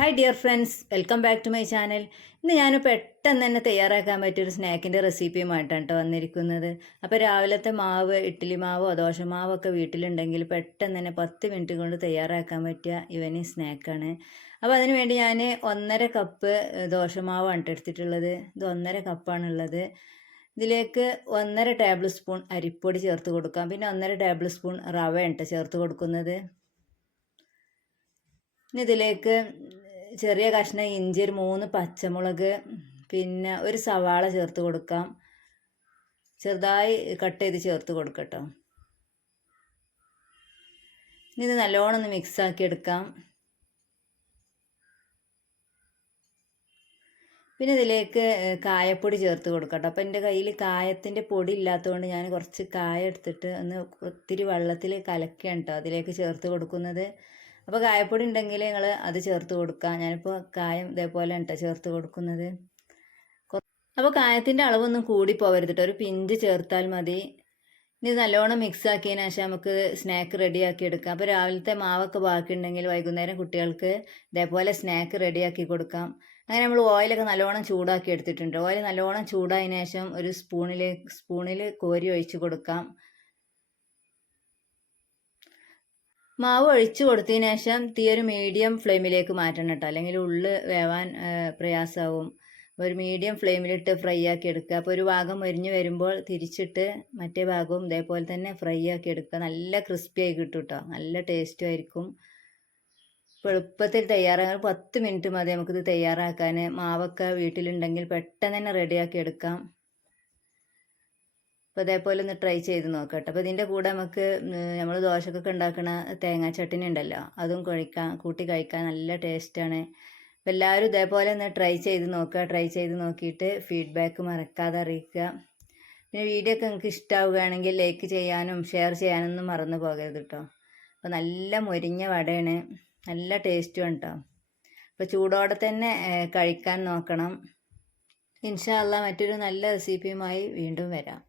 Hi dear friends welcome back to my channel ഇന്ന് ഞാൻ പെട്ടെന്ന് തന്നെ തയ്യാറാക്കാൻ പറ്റിയൊരു സ്നാക്കിന്റെ റെസിപ്പിയുമായിട്ടാണ് കേട്ടോ വന്നിരിക്കുന്നത്. അപ്പോൾ രാവിലത്തെ മാവ് ഇഡ്ഡലി മാവോ ദോശമാവോ ഒക്കെ വീട്ടിലുണ്ടെങ്കിൽ പെട്ടെന്ന് തന്നെ പത്ത് മിനിറ്റ് കൊണ്ട് തയ്യാറാക്കാൻ പറ്റിയ ഇവനിങ് സ്നാക്കാണ് അപ്പോൾ അതിന് വേണ്ടി ഞാൻ ഒന്നര കപ്പ് ദോശമാവാണ് ട്ടോ എടുത്തിട്ടുള്ളത്. ഇത് ഒന്നര കപ്പാണുള്ളത് ഇതിലേക്ക് ഒന്നര ടേബിൾ സ്പൂൺ അരിപ്പൊടി ചേർത്ത് കൊടുക്കാം. പിന്നെ ഒന്നര ടേബിൾ സ്പൂൺ റവ ഉണ്ട് ചേർത്ത് കൊടുക്കുന്നത്. ഇനി ഇതിലേക്ക് ചെറിയ കഷ്ണം ഇഞ്ചി ഒരു മൂന്ന് പച്ചമുളക് പിന്നെ ഒരു സവാള ചേർത്ത് കൊടുക്കാം. ചെറുതായി കട്ട് ചെയ്ത് ചേർത്ത് കൊടുക്കട്ടോ. ഇനി ഇത് നല്ലോണം ഒന്ന് മിക്സ് ആക്കി എടുക്കാം. പിന്നെ ഇതിലേക്ക് കായപ്പൊടി ചേർത്ത് കൊടുക്കട്ടോ. അപ്പോൾ എന്റെ കയ്യിൽ കായത്തിന്റെ പൊടി ഇല്ലാത്തതുകൊണ്ട് ഞാൻ കുറച്ച് കായ എടുത്തിട്ട് ഒന്ന് ഒത്തിരി വെള്ളത്തിൽ കലക്കിയാണ് കേട്ടോ അതിലേക്ക് ചേർത്ത് കൊടുക്കുന്നത്. അപ്പോൾ കായപ്പൊടി ഉണ്ടെങ്കിൽ നിങ്ങൾ അത് ചേർത്ത് കൊടുക്കുക ഞാനിപ്പോൾ കായം ഇതേപോലെ കേട്ടോ ചേർത്ത് കൊടുക്കുന്നത്. അപ്പോൾ കായത്തിന്റെ അളവൊന്നും കൂടി പോകരുത് കേട്ടോ ഒരു പിഞ്ച് ചേർത്താൽ മതി. ഇനി നല്ലോണം മിക്സ് ആക്കിയതിന് ശേഷം നമുക്ക് സ്നാക്ക് റെഡിയാക്കി എടുക്കാം. അപ്പോൾ രാവിലത്തെ മാവൊക്കെ ബാക്കിയുണ്ടെങ്കിൽ വൈകുന്നേരം കുട്ടികൾക്ക് ഇതേപോലെ സ്നാക്ക് റെഡിയാക്കി കൊടുക്കാം. അങ്ങനെ നമ്മൾ ഓയിലൊക്കെ നല്ലോണം ചൂടാക്കി എടുത്തിട്ടുണ്ട്. ഓയിൽ നല്ലോണം ചൂടായതിനു ശേഷം ഒരു സ്പൂണിൽ സ്പൂണിൽ കോരി ഒഴിച്ച് കൊടുക്കാം. മാവ് ഒഴിച്ച് കൊടുത്തതിന് ശേഷം തീ ഒരു മീഡിയം ഫ്ലെയിമിലേക്ക് മാറ്റണം കേട്ടോ അല്ലെങ്കിൽ ഉള്ളു വേവാൻ പ്രയാസമാവും ഒരു മീഡിയം ഫ്ലെയിമിലിട്ട് ഫ്രൈ ആക്കി എടുക്കുക. അപ്പോൾ ഒരു ഭാഗം മൊരിഞ്ഞ് വരുമ്പോൾ തിരിച്ചിട്ട് മറ്റേ ഭാഗവും ഇതേപോലെ തന്നെ ഫ്രൈ ആക്കി എടുക്കുക. നല്ല ക്രിസ്പി ആയി കിട്ടും കേട്ടോ നല്ല ടേസ്റ്റും ആയിരിക്കും. ഇപ്പോൾ എളുപ്പത്തിൽ തയ്യാറാകാൻ പത്ത് മിനിറ്റ് മതി നമുക്കിത് തയ്യാറാക്കാൻ. മാവൊക്കെ വീട്ടിലുണ്ടെങ്കിൽ പെട്ടെന്ന് തന്നെ റെഡിയാക്കി എടുക്കാം. അപ്പോൾ അതേപോലെ ഒന്ന് ട്രൈ ചെയ്ത് നോക്കട്ടെ. അപ്പോൾ ഇതിന്റെ കൂടെ നമുക്ക് നമ്മൾ ദോശക്കൊക്കെ ഉണ്ടാക്കുന്ന തേങ്ങാ ചട്ടിനി ഉണ്ടല്ലോ അതും കഴിക്കാൻ കൂട്ടി കഴിക്കാൻ നല്ല ടേസ്റ്റാണ് അപ്പോൾ എല്ലാവരും ഇതേപോലെ ഒന്ന് ട്രൈ ചെയ്ത് നോക്കുക ട്രൈ ചെയ്ത് നോക്കിയിട്ട് ഫീഡ്ബാക്ക് മറക്കാതെ അറിയിക്കുക. പിന്നെ വീഡിയോ ഒക്കെ നിങ്ങൾക്ക് ഇഷ്ടമാവുകയാണെങ്കിൽ ലൈക്ക് ചെയ്യാനും ഷെയർ ചെയ്യാനൊന്നും മറന്നു പോകരുത് കേട്ടോ അപ്പോൾ നല്ല മൊരിഞ്ഞ വടയാണ് നല്ല ടേസ്റ്റും കേട്ടോ അപ്പോൾ ചൂടോടെ തന്നെ കഴിക്കാൻ നോക്കണം. ഇൻഷാല്ല മറ്റൊരു നല്ല റെസിപ്പിയുമായി വീണ്ടും വരാം.